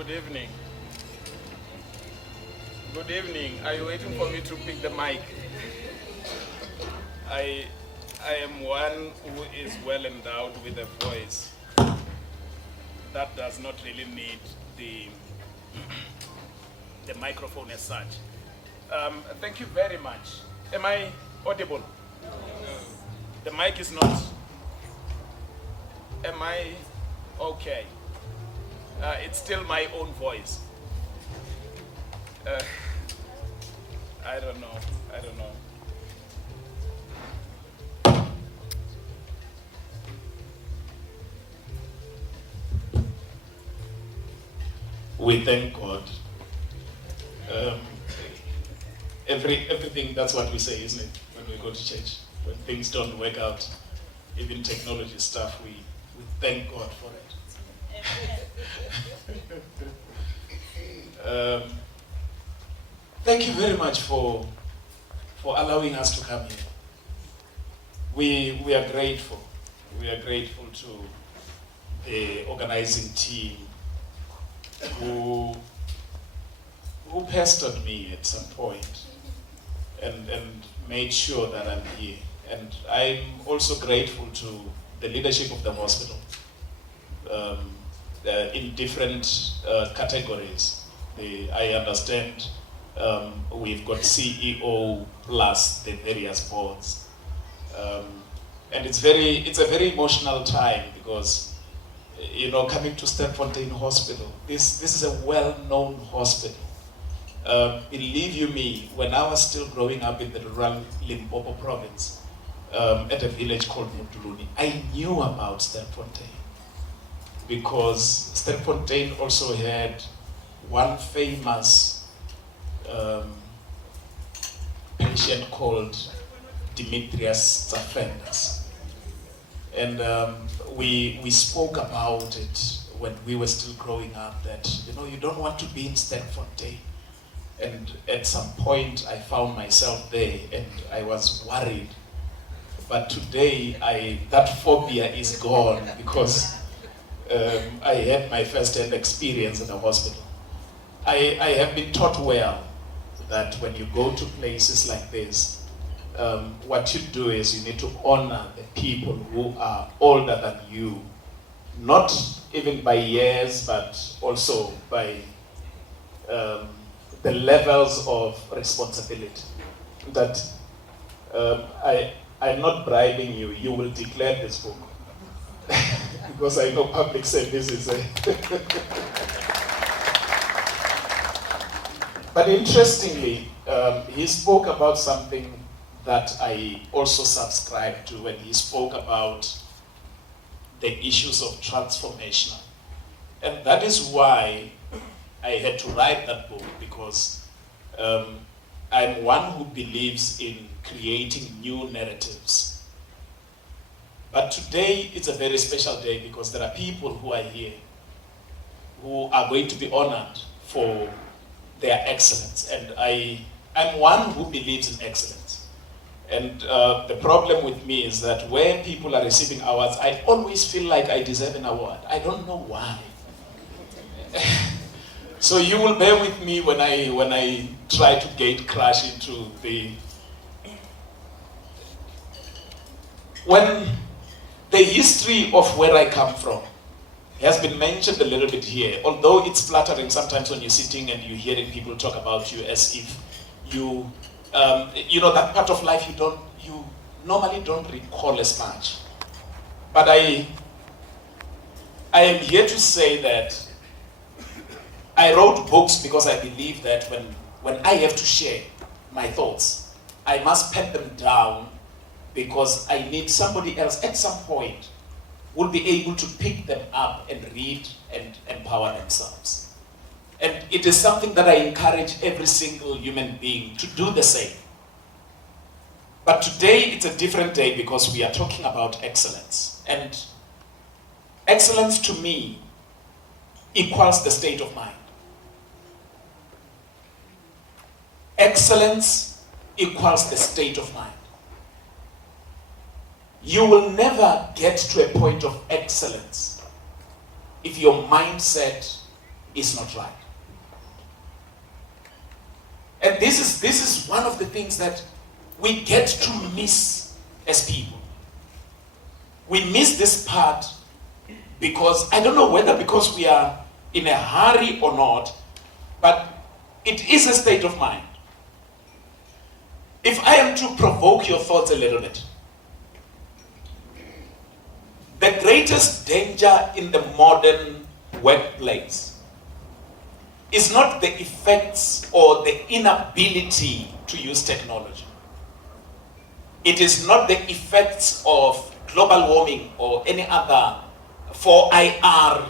Good evening. Good evening. Are you waiting for me to pick the mic? I am one who is well endowed with a voice that does not really need the microphone as such. Thank you very much. Am I audible? No. The mic is not. Am I okay? It's still my own voice. I don't know. We thank God. Everything, that's what we say, isn't it? When we go to church, when things don't work out, even technology stuff, we thank God for it. Thank you very much for allowing us to come here. We are grateful. We are grateful to the organizing team who pestered me at some point and made sure that I'm here. And I'm also grateful to the leadership of the hospital in different categories. I understand we've got CEO plus the various boards. And it's a very emotional time because, you know, coming to Sterkfontein Hospital, this is a well-known hospital. Believe you me, when I was still growing up in the rural Limpopo province, at a village called Mutuluni, I knew about Sterkfontein because Sterkfontein also had one famous patient called Demetrius Zafendas. And we spoke about it when we were still growing up that, you know, you don't want to be in Sterkfontein. And at some point I found myself there and I was worried. But today that phobia is gone because I had my first-hand experience in the hospital. I have been taught well that when you go to places like this, what you do is you need to honor the people who are older than you, not even by years, but also by the levels of responsibility. That I'm not bribing you, you will declare this book. Because I know public service is a... But interestingly, he spoke about something that I also subscribe to when he spoke about the issues of transformation. And that is why I had to write that book, because I'm one who believes in creating new narratives. But today it's a very special day because there are people who are here who are going to be honored for their excellence. And I'm one who believes in excellence. And the problem with me is that when people are receiving awards, I always feel like I deserve an award. I don't know why. So you will bear with me when I try to gate crash into when the history of where I come from has been mentioned a little bit here, although it's flattering sometimes when you're sitting and you're hearing people talk about you as if you know, that part of life you normally don't recall as much. But I am here to say that I wrote books because I believe that when I have to share my thoughts, I must pen them down because I need somebody else at some point will be able to pick them up and read and empower themselves. And it is something that I encourage every single human being to do the same. But today it's a different day because we are talking about excellence. And excellence to me equals the state of mind. Excellence equals the state of mind. You will never get to a point of excellence if your mindset is not right. And this is one of the things that we get to miss as people. We miss this part because, I don't know whether because we are in a hurry or not, but it is a state of mind. If I am to provoke your thoughts a little bit, the greatest danger in the modern workplace is not the effects or the inability to use technology. It is not the effects of global warming or any other 4IR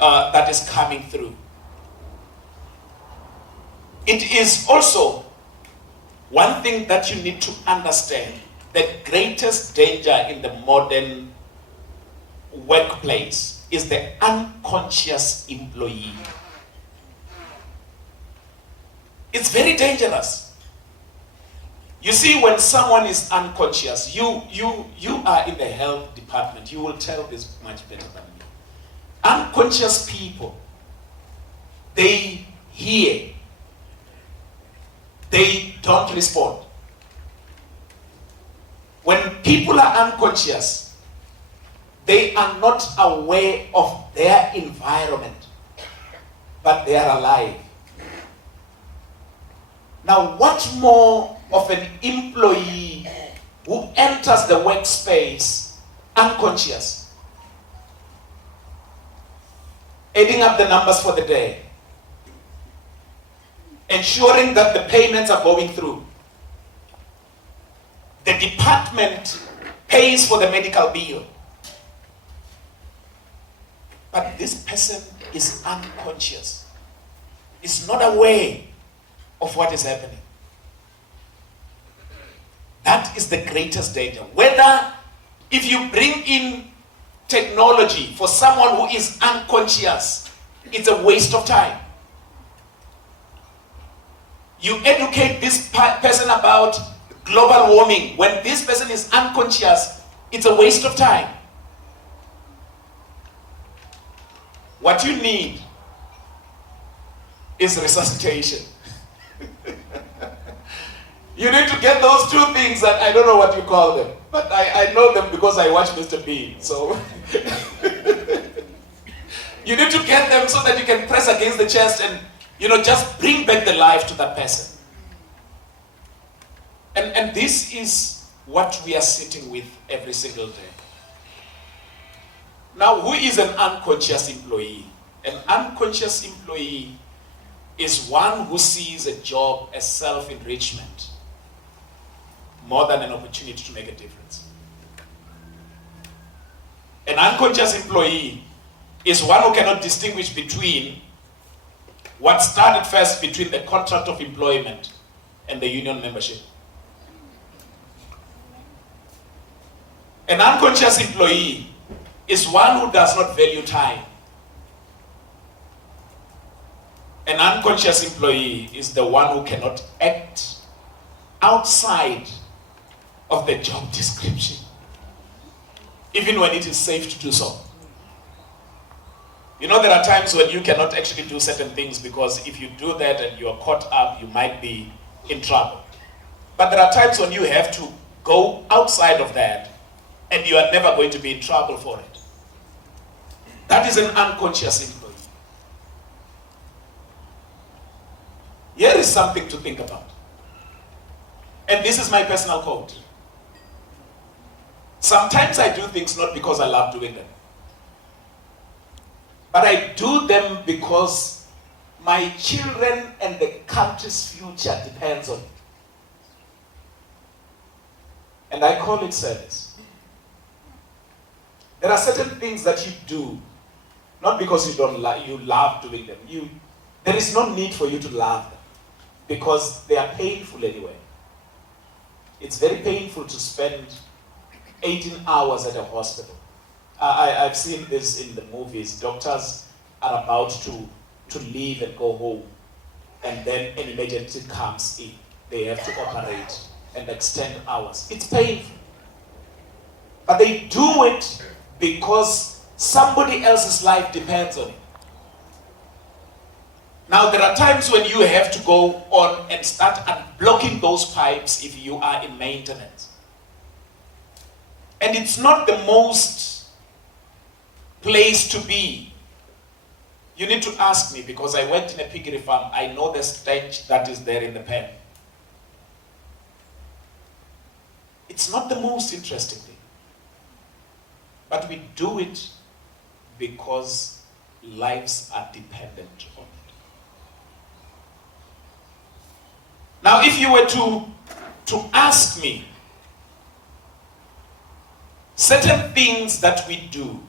that is coming through. It is also one thing that you need to understand. The greatest danger in the modern workplace is the unconscious employee. It's very dangerous. You see, when someone is unconscious, you are in the health department, you will tell this much better than me. Unconscious people, they hear, they don't respond. When people are unconscious, they are not aware of their environment, but they are alive. Now, what more of an employee who enters the workspace unconscious, adding up the numbers for the day, ensuring that the payments are going through, the department pays for the medical bill, but this person is unconscious, is not aware of what is happening. That is the greatest danger. Whether if you bring in technology for someone who is unconscious, it's a waste of time. You educate this person about global warming. When this person is unconscious, it's a waste of time. What you need is resuscitation. You need to get those two things, and I don't know what you call them, but I know them because I watch Mr. B. So you need to get them so that you can press against the chest and, just bring back the life to that person. And this is what we are sitting with every single day. Now, who is an unconscious employee? An unconscious employee is one who sees a job as self-enrichment more than an opportunity to make a difference. An unconscious employee is one who cannot distinguish between what started first between the contract of employment and the union membership. An unconscious employee is one who does not value time. An unconscious employee is the one who cannot act outside of the job description, even when it is safe to do so. There are times when you cannot actually do certain things because if you do that and you are caught up, you might be in trouble. But there are times when you have to go outside of that and you are never going to be in trouble for it. That is an unconscious employee. Here is something to think about. And this is my personal quote. Sometimes I do things not because I love doing them, but I do them because my children and the country's future depends on it. And I call it service. There are certain things that you do, not because you love doing them. There is no need for you to love them, because they are painful anyway. It's very painful to spend 18 hours at a hospital. I've seen this in the movies. Doctors are about to leave and go home, and then an emergency comes in. They have to operate and extend hours. It's painful. But they do it because somebody else's life depends on it. Now, there are times when you have to go on and start unblocking those pipes if you are in maintenance. And it's not the most place to be. You need to ask me, because I went in a piggery farm. I know the stench that is there in the pen. It's not the most interesting thing. But we do it because lives are dependent on it. Now, if you were to ask me, certain things that we do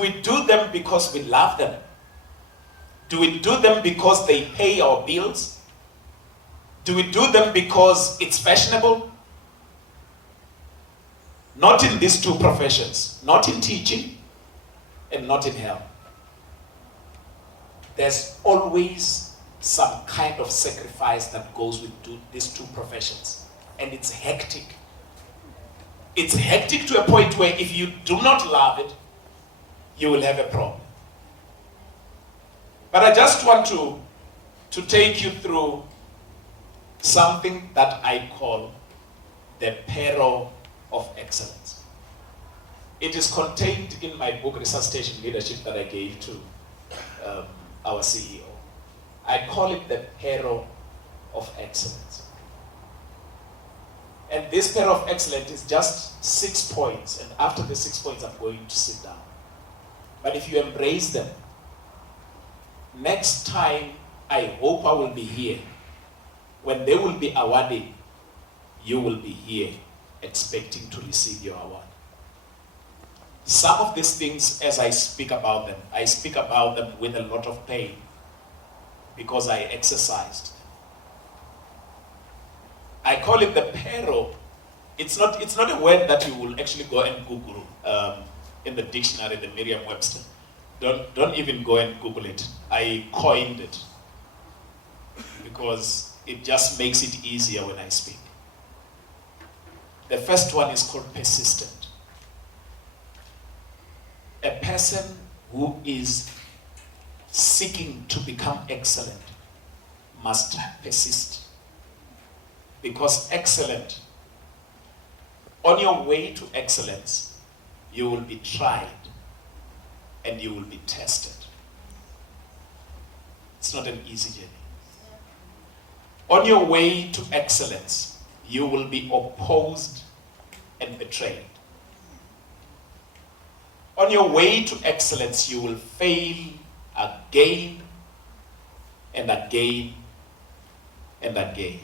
we do them because we love them? Do we do them because they pay our bills? Do we do them because it's fashionable? Not in these two professions, not in teaching and not in health. There's always some kind of sacrifice that goes with these two professions. And it's hectic. It's hectic to a point where if you do not love it, you will have a problem. But I just want to take you through something that I call the PAROWS of Excellence. It is contained in my book, Resuscitation Leadership, that I gave to our CEO. I call it the PAROWS of Excellence. And this PAROWS of Excellence is just 6 points, and after the 6 points I'm going to sit down. But if you embrace them, next time I hope I will be here. When they will be awarded, you will be here expecting to receive your award. Some of these things, as I speak about them with a lot of pain because I exercised. I call it the PAROWS. It's not a word that you will actually go and Google in the dictionary, the Merriam-Webster. Don't even go and Google it. I coined it because it just makes it easier when I speak. The first one is called persistent. A person who is seeking to become excellent must persist. Because excellent, on your way to excellence, you will be tried and you will be tested. It's not an easy journey. On your way to excellence, you will be opposed and betrayed. On your way to excellence, you will fail again and again and again.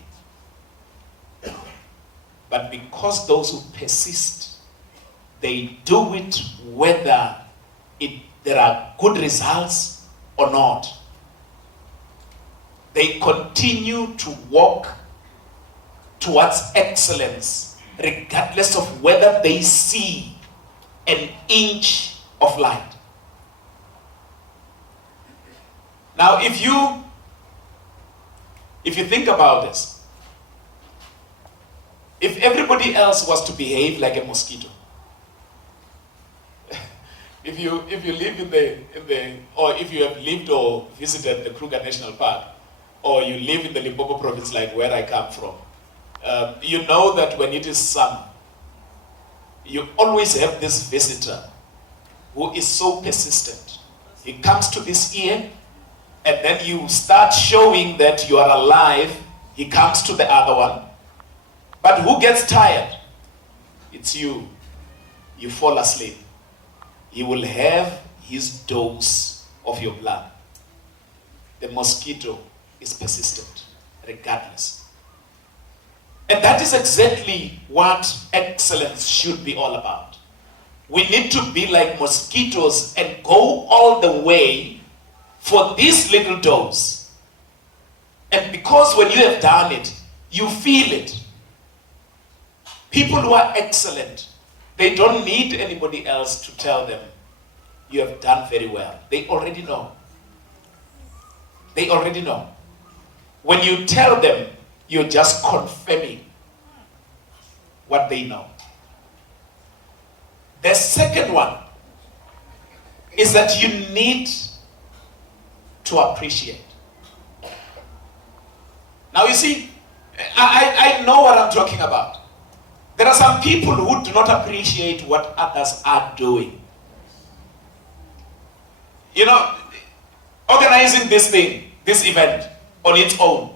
But because those who persist, they do it whether there are good results or not. They continue to walk towards excellence regardless of whether they see an inch of light. Now, if you think about this, if everybody else was to behave like a mosquito, if you live in the or if you have lived or visited the Kruger National Park, or you live in the Limpopo province like where I come from, you know that when it is summer, you always have this visitor who is so persistent. He comes to this ear, and then you start showing that you are alive. He comes to the other one. But who gets tired? It's you. You fall asleep. He will have his dose of your blood. The mosquito is persistent, regardless. And that is exactly what excellence should be all about. We need to be like mosquitoes and go all the way for this little dose. And because when you have done it, you feel it. People who are excellent, they don't need anybody else to tell them, you have done very well. They already know. They already know. When you tell them, you're just confirming what they know. The second one is that you need to appreciate. Now you see, I know what I'm talking about. There are some people who do not appreciate what others are doing. You know, organizing this thing, this event on its own,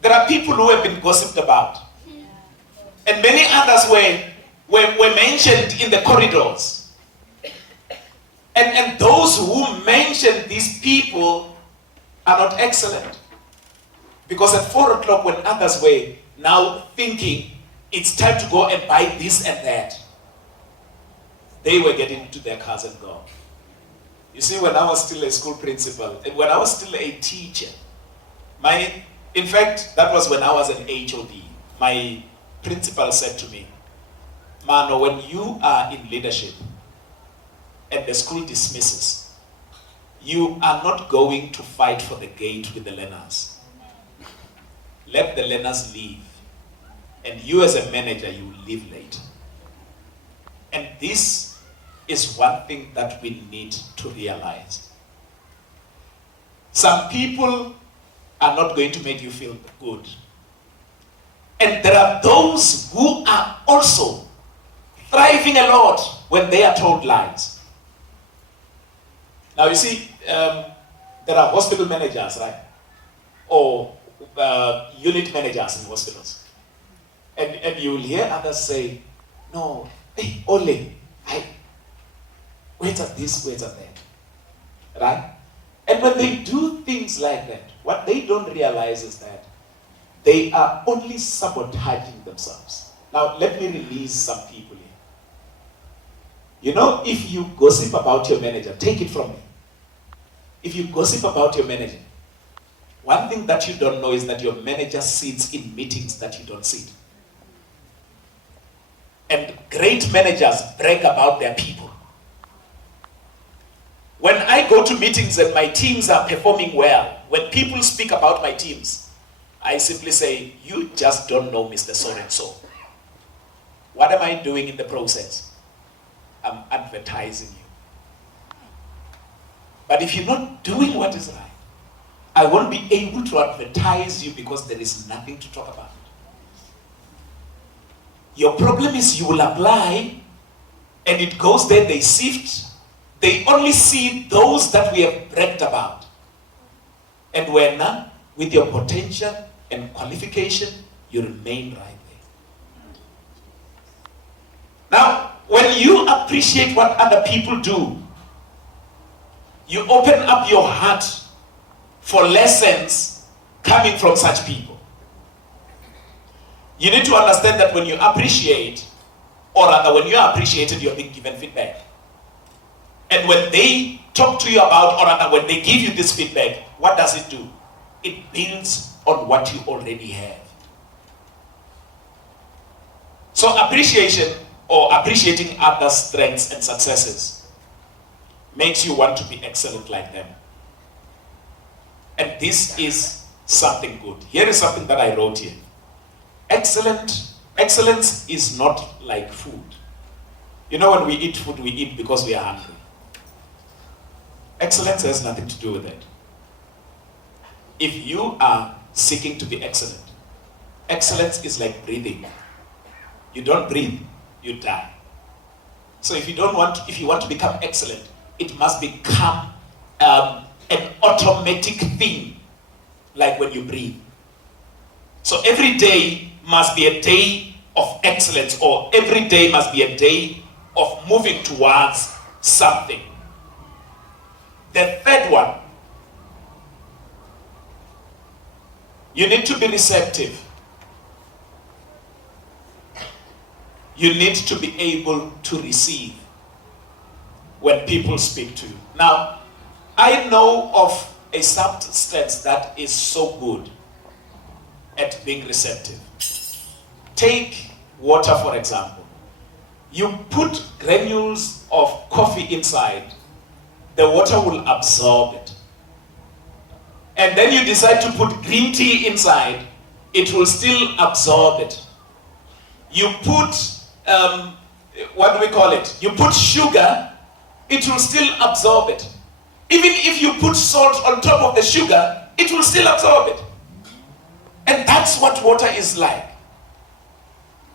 there are people who have been gossiped about. And many others were mentioned in the corridors. And those who mentioned these people are not excellent. Because at 4 o'clock, when others were now thinking it's time to go and buy this and that, they were getting into their cars and go. You see, when I was still a school principal, and when I was still a teacher, in fact, that was when I was an HOD, my principal said to me, Mano, when you are in leadership and the school dismisses, you are not going to fight for the gate with the learners. Let the learners leave. And you as a manager, you leave late. And this is one thing that we need to realize. Some people are not going to make you feel good. And there are those who are also thriving a lot when they are told lies. Now you see, there are hospital managers, right? Or unit managers in hospitals. And you will hear others say, no, hey, Ole, wait at this, wait at that. Right? And when they do things like that, what they don't realize is that they are only sabotaging themselves. Now, let me release some people here. You know, if you gossip about your manager, take it from me. If you gossip about your manager, one thing that you don't know is that your manager sits in meetings that you don't sit. And great managers brag about their people. When I go to meetings and my teams are performing well, when people speak about my teams, I simply say, you just don't know Mr. So-and-so. What am I doing in the process? I'm advertising you. But if you're not doing what is right, I won't be able to advertise you because there is nothing to talk about. Your problem is you will apply and it goes there, they sift. They only see those that we have bragged about. And when none, with your potential and qualification, you remain right there. Now, when you appreciate what other people do, you open up your heart for lessons coming from such people. You need to understand that when you appreciate, or rather when you are appreciated, you're being given feedback. And when they talk to you about, or rather when they give you this feedback, what does it do? It builds on what you already have. So appreciation, or appreciating others' strengths and successes, makes you want to be excellent like them. And this is something good. Here is something that I wrote here. Excellence is not like food. You know, when we eat food, we eat because we are hungry. Excellence has nothing to do with it. If you are seeking to be excellent, excellence is like breathing. You don't breathe, you die. So if you want to become excellent, it must become an automatic thing, like when you breathe. So every day must be a day of excellence, or every day must be a day of moving towards something. The third one, you need to be receptive. You need to be able to receive when people speak to you. Now, I know of a substance that is so good at being receptive. Take water, for example. You put granules of coffee inside, the water will absorb it. And then you decide to put green tea inside, it will still absorb it. You put, what do we call it? You put sugar, it will still absorb it. Even if you put salt on top of the sugar, it will still absorb it. And that's what water is like.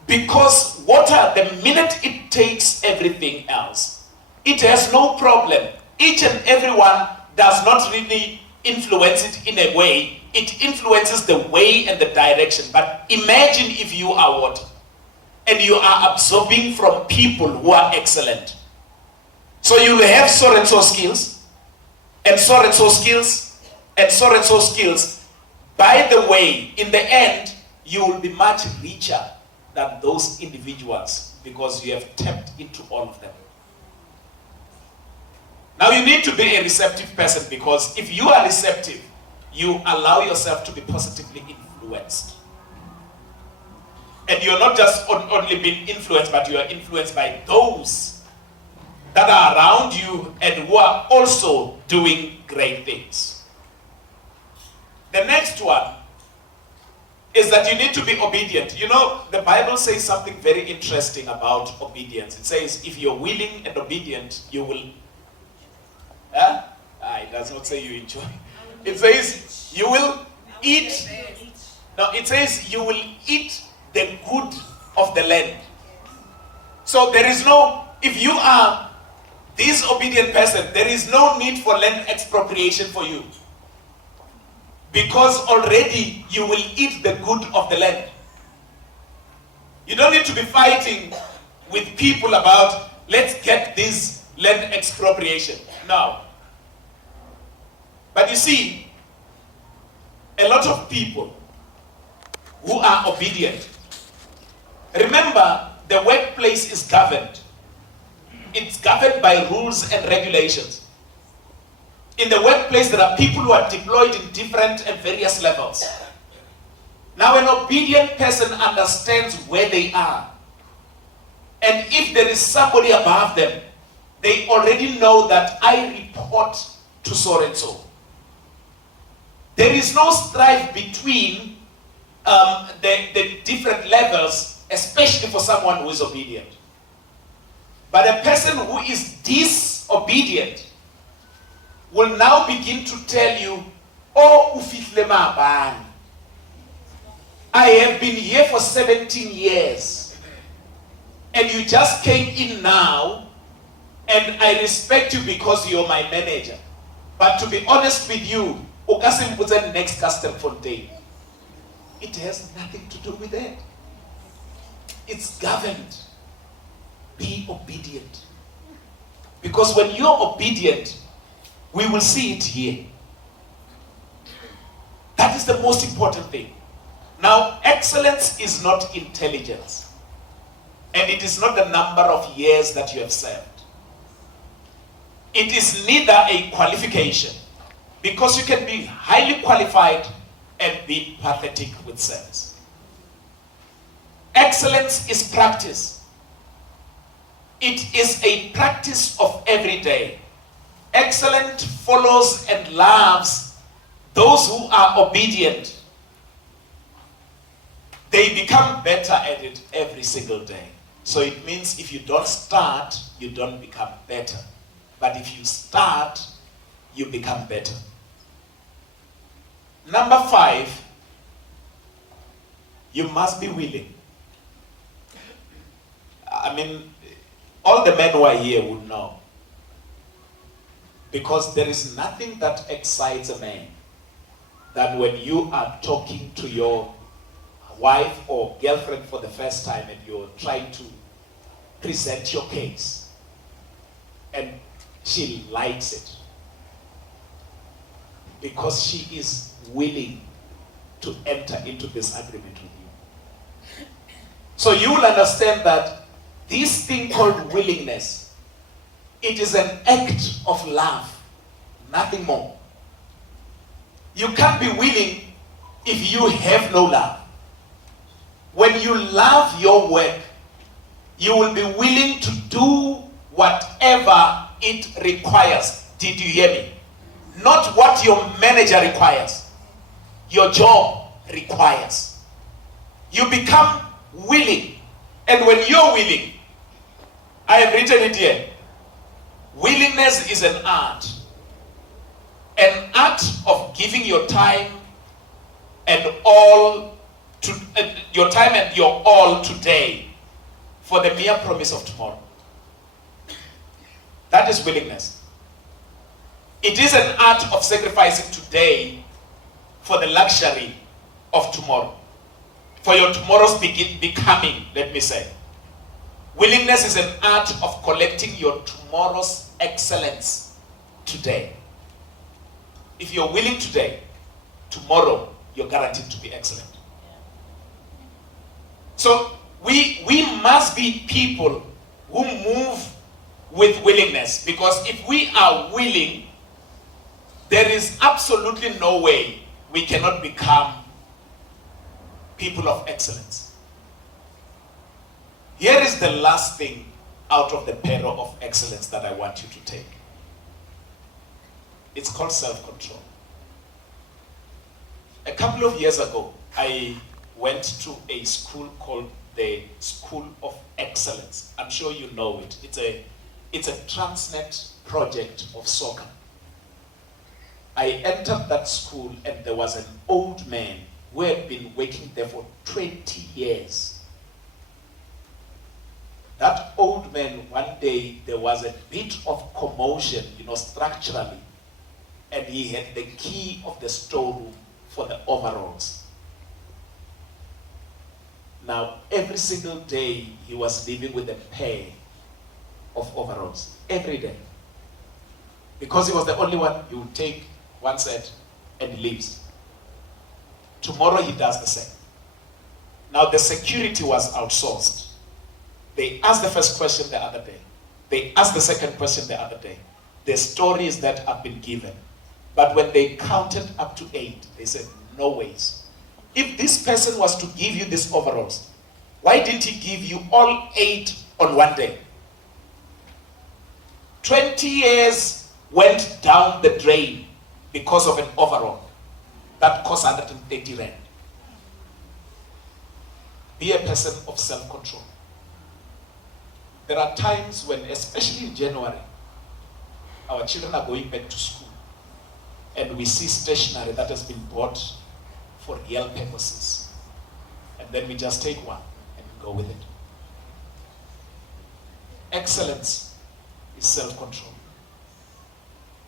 Because water, the minute it takes everything else, it has no problem. Each and every one does not really influence it in a way. It influences the way and the direction. But imagine if you are water and you are absorbing from people who are excellent. So you will have so and so skills, and so and so skills, and so and so skills. By the way, in the end, you will be much richer than those individuals because you have tapped into all of them. Now you need to be a receptive person, because if you are receptive, you allow yourself to be positively influenced. And you're not just only being influenced, but you are influenced by those that are around you and who are also doing great things. The next one is that you need to be obedient. You know, the Bible says something very interesting about obedience. It says, if you're willing and obedient, you will... it does not say you enjoy. It says, you will eat... No, it says, you will eat the good of the land. So there is no... If you are this obedient person, there is no need for land expropriation for you. Because already you will eat the good of the land. You don't need to be fighting with people about, let's get this land expropriation. No. But you see, a lot of people who are obedient, remember, the workplace is governed. It's governed by rules and regulations. In the workplace, there are people who are deployed in different and various levels. Now, an obedient person understands where they are. And if there is somebody above them, they already know that I report to so and so. There is no strife between the different levels, especially for someone who is obedient. But a person who is disobedient will now begin to tell you, oh, ufihle mabani. I have been here for 17 years. And you just came in now, and I respect you because you're my manager. But to be honest with you, Okasim next Sterkfontein. It has nothing to do with that. It's governed. Be obedient. Because when you're obedient, we will see it here. That is the most important thing. Now, excellence is not intelligence. And it is not the number of years that you have served. It is neither a qualification. Because you can be highly qualified and be pathetic with service. Excellence is practice. It is a practice of every day. Excellent follows and loves those who are obedient. They become better at it every single day. So it means if you don't start, you don't become better. But if you start, you become better. Number 5, you must be willing. I mean, all the men who are here would know. Because there is nothing that excites a man than when you are talking to your wife or girlfriend for the first time and you're trying to present your case. And she likes it. Because she is willing to enter into this agreement with you. So you will understand that this thing called willingness, it is an act of love, nothing more. You can't be willing if you have no love. When you love your work, you will be willing to do whatever it requires. Did you hear me? Not what your manager requires. Your job requires. You become willing. And when you're willing, I have written it here. Willingness is an art. art of giving your time and all to your time and your all today for the mere promise of tomorrow. That is willingness. It is an art of sacrificing today for the luxury of tomorrow. For your tomorrow's becoming, let me say. Willingness is an art of collecting your tomorrow's excellence today. If you're willing today, tomorrow you're guaranteed to be excellent. So we must be people who move with willingness, because if we are willing, there is absolutely no way we cannot become people of excellence. Here is the last thing out of the PAROWS of Excellence that I want you to take. It's called self-control. A couple of years ago, I went to a school called the School of Excellence. I'm sure you know it. It's a Transnet project of soccer. I entered that school and there was an old man who had been working there for 20 years. That old man, one day, there was a bit of commotion, structurally, and he had the key of the storeroom for the overalls. Now, every single day, he was living with a pair of overalls, every day. Because he was the only one, he would take one set and he leaves. Tomorrow, he does the same. Now, the security was outsourced. They asked the first question the other day. They asked the second question the other day. The stories that have been given. But when they counted up to 8, they said, no ways. If this person was to give you these overalls, why didn't he give you all 8 on one day? 20 years went down the drain because of an overall that cost 130 rand. Be a person of self-control. There are times when, especially in January, our children are going back to school and we see stationery that has been bought for real purposes. And then we just take one and go with it. Excellence is self-control.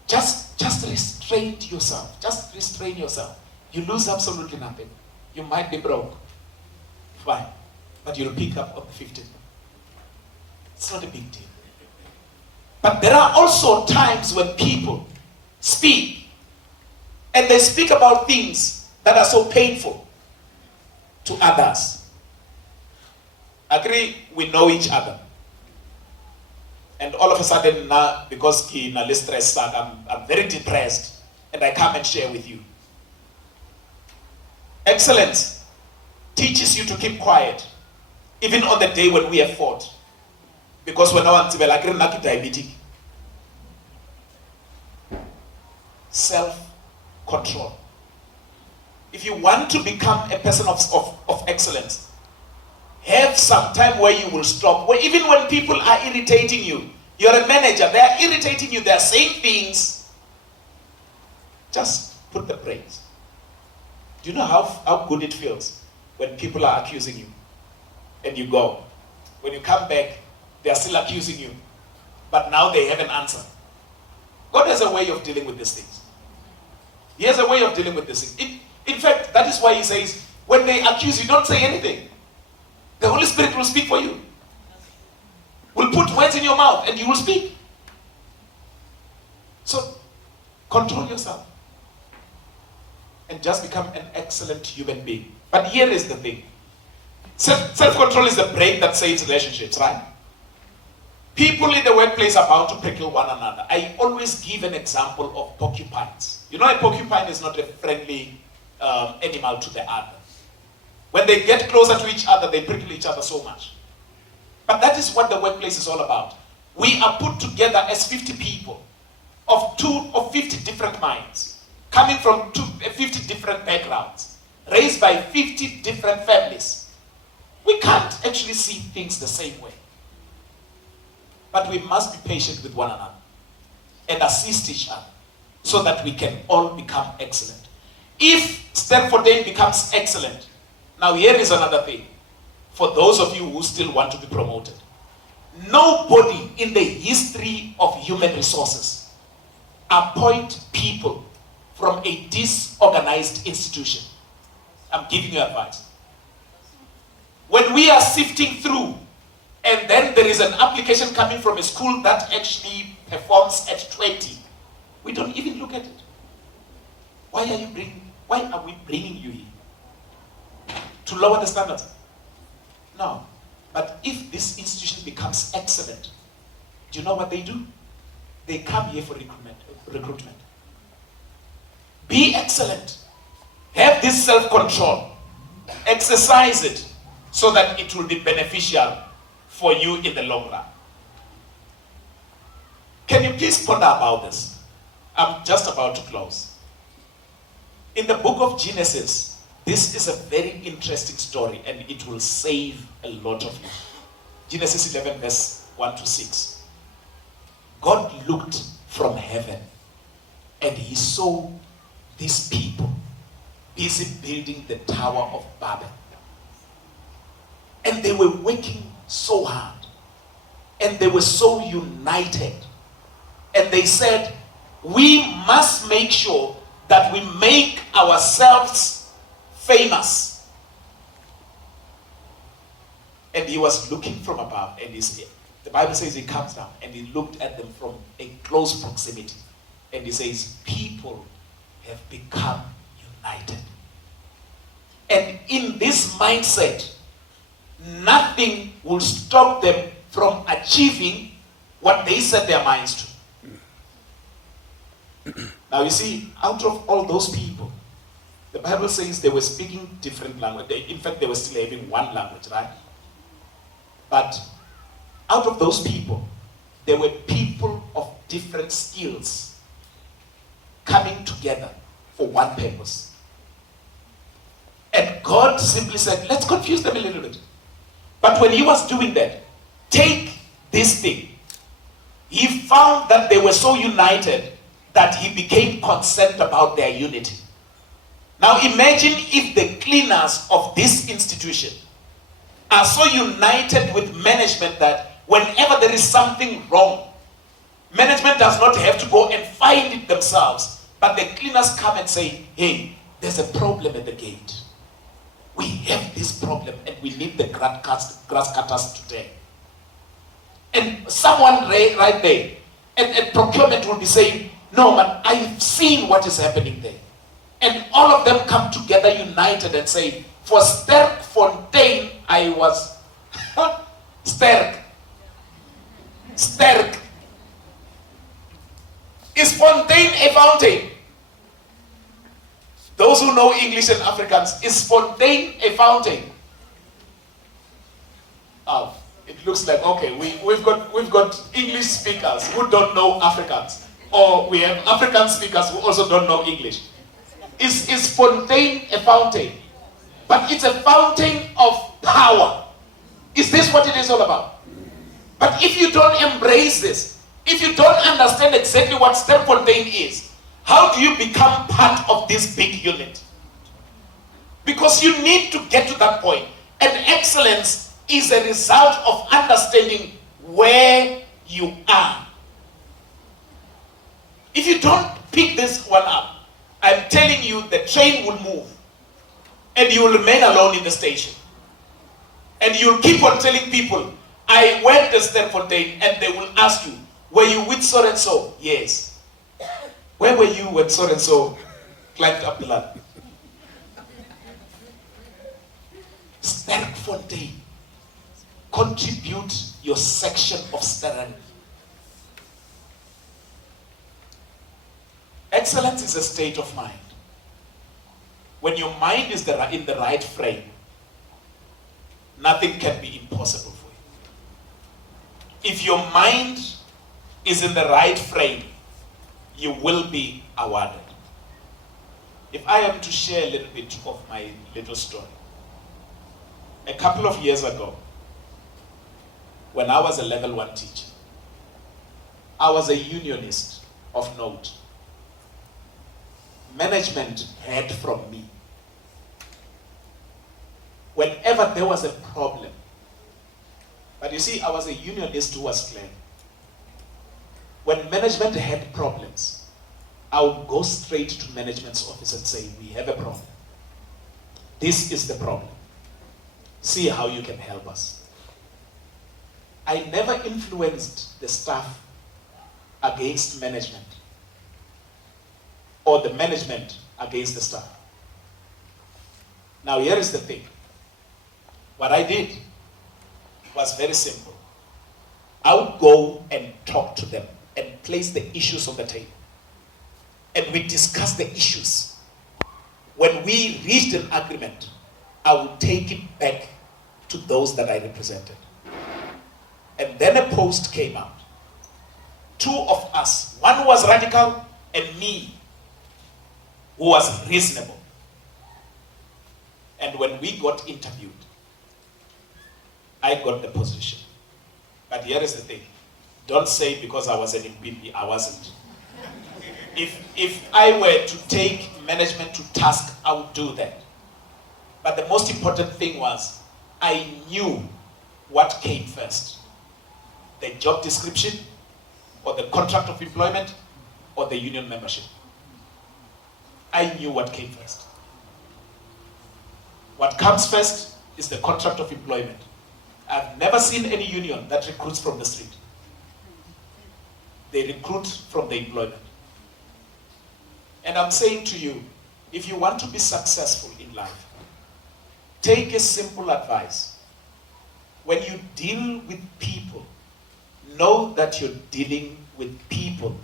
Just restrain yourself. Just restrain yourself. You lose absolutely nothing. You might be broke. Fine. But you'll pick up on the 15th. It's not a big deal. But there are also times when people speak and they speak about things that are so painful to others. Agree, we know each other. And all of a sudden now, because I'm very depressed and I come and share with you. Excellence teaches you to keep quiet, even on the day when we have fought. Because when I want to be like diabetic. Self-control. If you want to become a person of excellence, have some time where you will stop. Where even when people are irritating you, you're a manager, they are irritating you, they are saying things, just put the brakes. Do you know how good it feels when people are accusing you and you go? When you come back, they are still accusing you, but now they have an answer. God has a way of dealing with these things. He has a way of dealing with these things. In fact, that is why he says, when they accuse you, don't say anything. The Holy Spirit will speak for you. Will put words in your mouth and you will speak. So, control yourself. And just become an excellent human being. But here is the thing. Self-control is the brake that saves relationships, right? People in the workplace are bound to prickle one another. I always give an example of porcupines. You know, a porcupine is not a friendly animal to the other. When they get closer to each other, they prickle each other so much. But that is what the workplace is all about. We are put together as 50 people of 50 different minds, coming from 50 different backgrounds, raised by 50 different families. We can't actually see things the same way. But we must be patient with one another and assist each other. so that we can all become excellent. If Sterkfontein becomes excellent, now here is another thing. For those of you who still want to be promoted, nobody in the history of human resources appoint people from a disorganized institution. I'm giving you advice. When we are sifting through, and then there is an application coming from a school that actually performs at 20, we don't even look at it. Why are we bringing you here? To lower the standards? No. But if this institution becomes excellent, do you know what they do? They come here for recruitment. Be excellent. Have this self-control. Exercise it so that it will be beneficial for you in the long run. Can you please ponder about this? I'm just about to close. In the book of Genesis, this is a very interesting story and it will save a lot of you. Genesis 11 verse 1 to 6. God looked from heaven and he saw these people busy building the Tower of Babel. And they were working so hard. And they were so united. And they said, we must make sure that we make ourselves famous. And he was looking from above, and the Bible says he comes down and he looked at them from a close proximity. And he says, people have become united. And in this mindset, nothing will stop them from achieving what they set their minds to. Now you see, out of all those people, the Bible says they were speaking different language. In fact, they were still having one language, right? But out of those people, there were people of different skills coming together for one purpose. And God simply said, let's confuse them a little bit. But when he was doing that, take this thing. He found that they were so united that he became concerned about their unity. Now imagine if the cleaners of this institution are so united with management that whenever there is something wrong, management does not have to go and find it themselves, but the cleaners come and say, hey, there's a problem at the gate. We have this problem and we need the grass cutters today. And someone right there at procurement will be saying, no man, I've seen what is happening there. And all of them come together united and say, for Sterkfontein, I was Sterk. Is Fontaine a fountain? Those who know English and Afrikaans, is Fontaine a fountain? Oh, it looks like, okay, we've got English speakers who don't know Afrikaans. Or we have African speakers who also don't know English. Is Fontaine a fountain? But it's a fountain of power. Is this what it is all about? But if you don't embrace this, if you don't understand exactly what Sterkfontein is, how do you become part of this big unit? Because you need to get to that point. And excellence is a result of understanding where you are. If you don't pick this one up, I'm telling you the train will move. And you will remain alone in the station. And you'll keep on telling people, I went to Sterkfontein, and they will ask you, were you with so and so? Yes. Where were you when so and so climbed up the ladder? Sterkfontein. Contribute your section of Sterkfontein. Excellence is a state of mind. When your mind is in the right frame, nothing can be impossible for you. If your mind is in the right frame, you will be awarded. If I am to share a little bit of my little story. A couple of years ago, when I was a level 1 teacher, I was a unionist of note. management heard from me. Whenever there was a problem, but you see, I was a unionist who was clear. When management had problems, I would go straight to management's office and say, we have a problem. This is the problem. See how you can help us. I never influenced the staff against management or the management against the staff. Now here is the thing. What I did was very simple. I would go and talk to them and place the issues on the table. And we discuss the issues. When we reached an agreement, I would take it back to those that I represented. And then a post came out. Two of us, one was radical and me, who was reasonable. And when we got interviewed, I got the position. But here is the thing. Don't say because I was an MPP, I wasn't. If I were to take management to task, I would do that. But the most important thing was, I knew what came first. The job description, or the contract of employment, or the union membership. I knew what came first. What comes first is the contract of employment. I've never seen any union that recruits from the street. They recruit from the employment. And I'm saying to you, if you want to be successful in life, take a simple advice. When you deal with people, know that you're dealing with people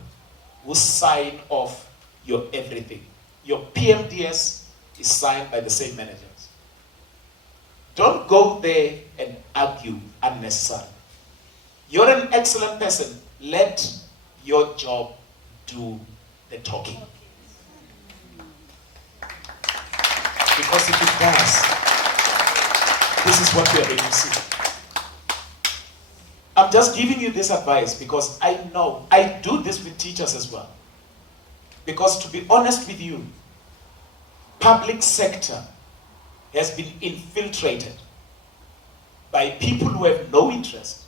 who sign off your everything. Your PMDS is signed by the same managers. Don't go there and argue unnecessarily. You're an excellent person. Let your job do the talking. Because if it does, this is what we are going to see. I'm just giving you this advice because I know, I do this with teachers as well. Because to be honest with you, public sector has been infiltrated by people who have no interest,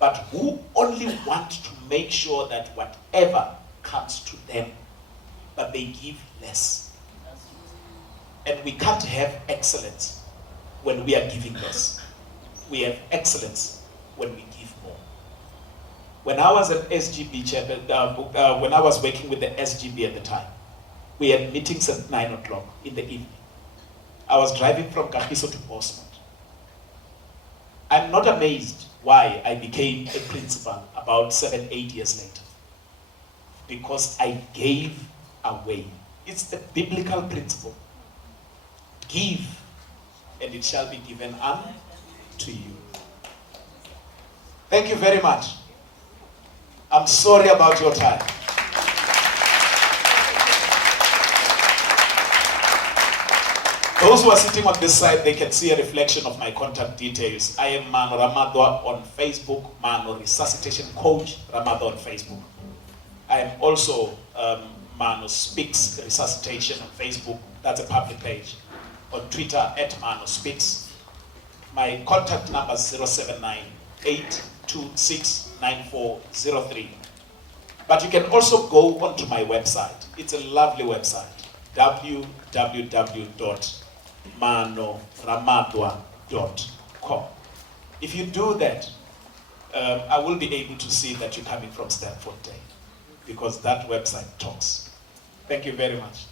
but who only want to make sure that whatever comes to them, but they give less. And we can't have excellence when we are giving less. We have excellence when we give more. When I was an SGB chairman, when I was working with the SGB at the time, we had meetings at 9 o'clock in the evening. I was driving from Kagiso to Bosman. I'm not amazed why I became a principal about 7-8 years later. Because I gave away. It's the biblical principle. Give, and it shall be given unto you. Thank you very much. I'm sorry about your time. Those who are sitting on this side, they can see a reflection of my contact details. I am Mano Ramadwa on Facebook, Mano Resuscitation Coach Ramadwa on Facebook. I am also Mano Speaks Resuscitation on Facebook. That's a public page. On Twitter, at Mano Speaks. My contact number is 079-826-9403. But you can also go onto my website. It's a lovely website, www.manoramadwa.com. If you do that, I will be able to see that you're coming from Sterkfontein, because that website talks. Thank you very much.